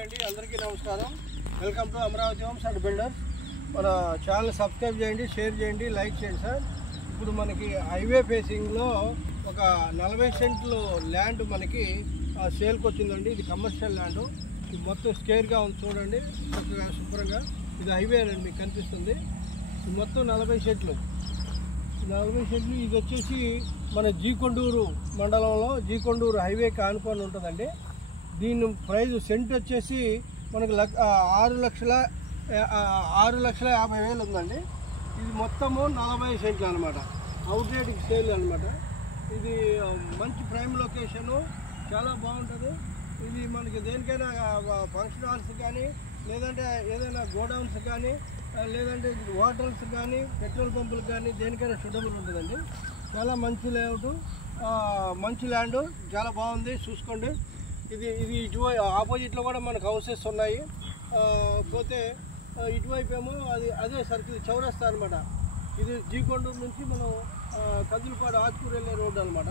Hi అండి, అందరికీ నమస్కారం. Welcome to Amaravati homes and builders. మన ఛానల్ సబ్స్క్రైబ్ చేయండి, షేర్ చేయండి, లైక్ చేయండి సార్. ఇప్పుడు మనకి హైవే ఫేసింగ్లో ఒక 40 సెంట్లు ల్యాండ్ మనకి సేల్కి వచ్చిందండి. ఇది కమర్షియల్ ల్యాండ్. ఇది మొత్తం స్కేర్గా ఉంది చూడండి, చక్కగా శుభ్రంగా. ఇది హైవే అండి, మీకు కనిపిస్తుంది. ఇది మొత్తం 40 సెంట్లు. ఇది వచ్చేసి మన జీకొండూరు మండలంలో జీకొండూరు హైవేకి ఆనుకొని ఉంటుందండి. దీని ప్రైస్ సెంట్ వచ్చేసి మనకు 6,50,000 ఉందండి. ఇది మొత్తము 40 సెంట్లు అనమాట. అవుట్ రేట్కి సేల్ అనమాట. ఇది మంచి ప్రైమ్ లొకేషను, చాలా బాగుంటుంది. ఇది మనకి దేనికైనా ఫంక్షన్ హాల్స్ కానీ, లేదంటే ఏదైనా గోడౌన్స్ కానీ, లేదంటే హోటల్స్ కానీ, పెట్రోల్ పంపులకు కానీ, దేనికైనా సూటబుల్ ఉంటుందండి. చాలా మంచి లేఅవుట్, మంచి ల్యాండ్, చాలా బాగుంది, చూసుకోండి. ఇది ఇటువైపు ఆపోజిట్లో కూడా మనకు హౌసెస్ ఉన్నాయి. పోతే ఇటువైపు ఏమో అదే సర్కిల్ చౌరస్తా అనమాట. ఇది జీకొండూరు నుంచి మనం కదులుపాడు ఆత్కూరు వెళ్ళే రోడ్డు అనమాట.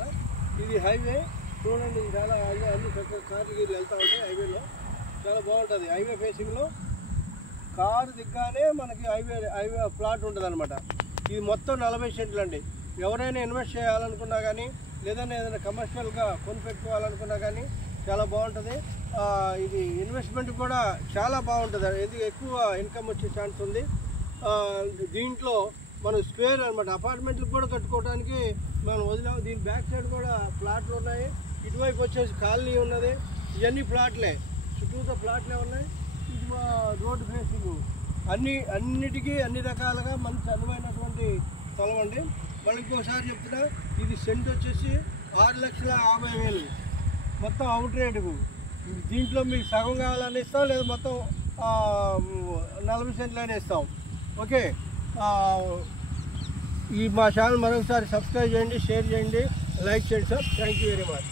ఇది హైవే చూడండి, చాలా అన్ని కార్లు వెళ్తూ ఉంటాయి హైవేలో. చాలా బాగుంటుంది. హైవే ఫేసింగ్లో కారు దిగ్గానే మనకి హైవే ప్లాట్ ఉంటుంది అనమాట. ఇది మొత్తం 40 సెంట్లు అండి. ఎవరైనా ఇన్వెస్ట్ చేయాలనుకున్నా కానీ, ఏదైనా కమర్షియల్గా కొనిపెట్టుకోవాలనుకున్నా కానీ చాలా బాగుంటుంది. ఇది ఇన్వెస్ట్మెంట్ కూడా చాలా బాగుంటుంది. ఇది ఎక్కువ ఇన్కమ్ వచ్చే ఛాన్స్ ఉంది. దీంట్లో మనం స్క్వేర్ అనమాట, అపార్ట్మెంట్లు కూడా కట్టుకోవడానికి మనం వదిలాము. దీని బ్యాక్ సైడ్ కూడా ప్లాట్లు ఉన్నాయి. ఇటువైపు వచ్చేసి కాలనీ ఉన్నది. ఇవన్నీ ప్లాట్లే, చుట్టూతో ప్లాట్లే ఉన్నాయి. ఇది రోడ్డు ఫేసింగ్ అన్నిటికీ అన్ని రకాలుగా మంచి అనువైనటువంటి స్థలం అండి. మళ్ళీ ఇంకోసారి చెప్తున్నా, ఇది సెంట్ వచ్చేసి 6,50,000 మొత్తం అవుట్ రేటుకు. దీంట్లో మీకు సగం కావాలని ఇస్తాం, లేదా మొత్తం 40 సెంట్లైనా ఇస్తాం. ఓకే, ఈ మా ఛానల్ మరొకసారి సబ్స్క్రైబ్ చేయండి, షేర్ చేయండి, లైక్ చేయండి sir. Thank you very much.